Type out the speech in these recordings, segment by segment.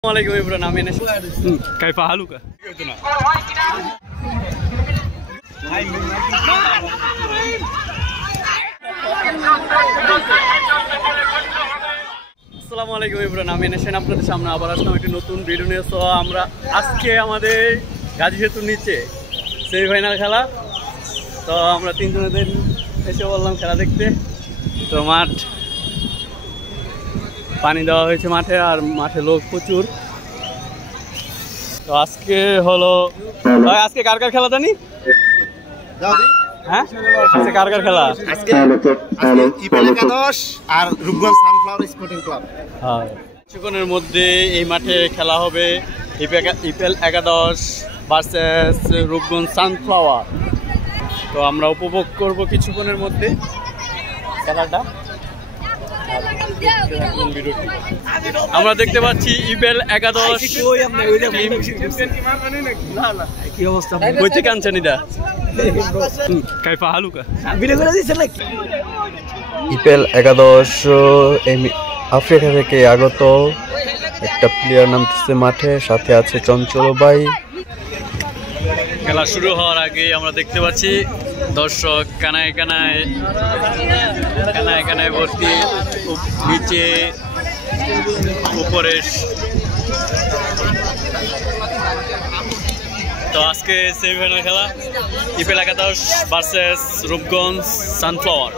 Assalamualaikum Ibrahim, namin kay pahalo ka. Ito na. Assalamualaikum Ibrahim, namin আপনাদের সামনে আবার আসলাম একটা নতুন ভিডিও নিয়ে। তো আমরা আজকে আমাদের গাজী সেতুর নিচে সেমিফাইনাল খেলা। তো আমরা তিনজনের এসে বললাম খেলা দেখতে। তো মাঠ পানি দেওয়া হয়েছে মাঠে, আর মাঠে লোক প্রচুর। তো আজকে হলো আজকে কার কার খেলা জানি? হ্যাঁ আজকে কার কার খেলা? আজকে ইপেল একাদশ আর রূপগঞ্জ সানফ্লাওয়ার স্পোর্টিং ক্লাব। হ্যাঁ, কিছুক্ষণের মধ্যে এই মাঠে খেলা হবে ইপেল একাদশ ভার্সেস রূপগঞ্জ সানফ্লাওয়ার। তো আমরা উপভোগ করব কিছুক্ষণের মধ্যে খেলাটা। আমরা দেখতে পাচ্ছি ইপেল একাদশ কি অবস্থা হয়েছে কাঞ্চানিদা কাইফা হালুকা। ইপেল একাদশ আফ্রিকা থেকে আগত একটা প্লেয়ার নামতেছে মাঠে, সাথে আছে চঞ্চল ভাই। খেলা শুরু হওয়ার আগে আমরা দেখতে পাচ্ছি দর্শক কানায় কানায় ভর্তি, নিচে উপরে। তো আজকে সেমিফাইনাল খেলা ইপেল একাদশ ভার্সেস রূপগঞ্জ সানফ্লাওয়ার।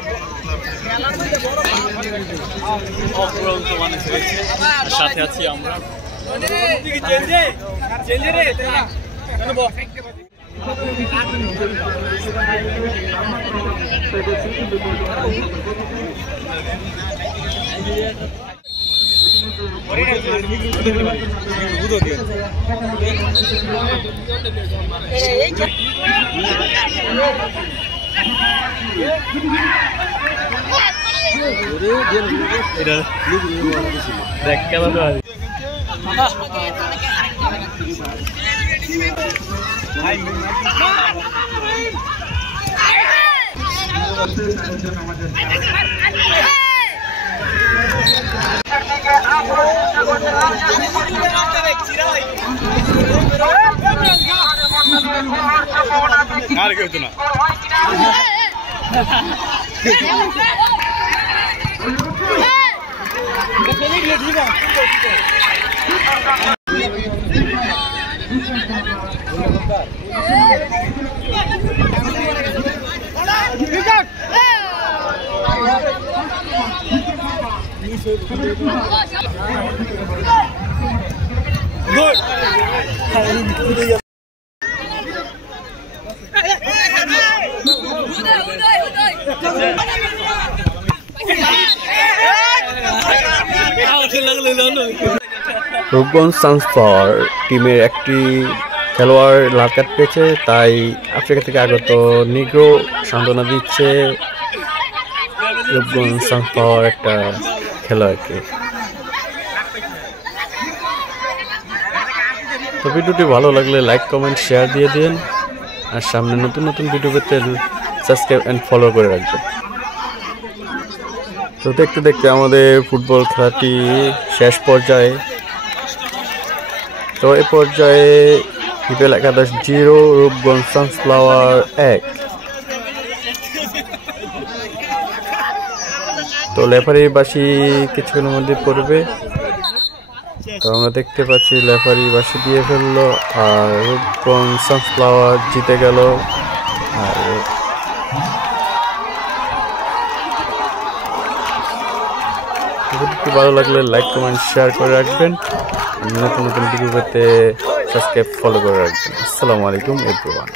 অপরন্ত মানুষ রয়েছে, সাথে আছি আমরা। দেখ কেমন আর কেউ তো না। রূপগঞ্জ সানফ্লাওয়ার টিমের একটি খেলোয়াড় লাল কার্ড পেয়েছে, তাই আফ্রিকা থেকে আগত নিগ্রো সান্ত্বনা দিচ্ছে রূপগঞ্জ সানফ্লাওয়ার একটা খেলোয়াড়কে। তো ভিডিওটি ভালো লাগলে লাইক কমেন্ট শেয়ার দিয়ে দিন, আর সামনে নতুন নতুন ভিডিও পেতে সাবস্ক্রাইব অ্যান্ড ফলো করে রাখবেন। তো দেখতে দেখতে আমাদের ফুটবল খেলাটি শেষ পর্যায়ে। তো এই পর্যায়ে ইপেল একাদশ 0 রূপগঞ্জ সানফ্লাওয়ার 1। তো লেফারি বাসি কিছুক্ষণের মধ্যে পড়বে। তো আমরা দেখতে পাচ্ছি লেফারি বাসি দিয়ে ফেললো, আর রূপগঞ্জ সানফ্লাওয়ার জিতে গেল। আর ভিডিওটি ভালো লাগলে লাইক কমেন্ট শেয়ার করে রাখবেন, নতুন নতুন ভিডিও পেতে সাবস্ক্রাইব ফলো করে রাখবেন। আসসালামু আলাইকুম এভরিওয়ান।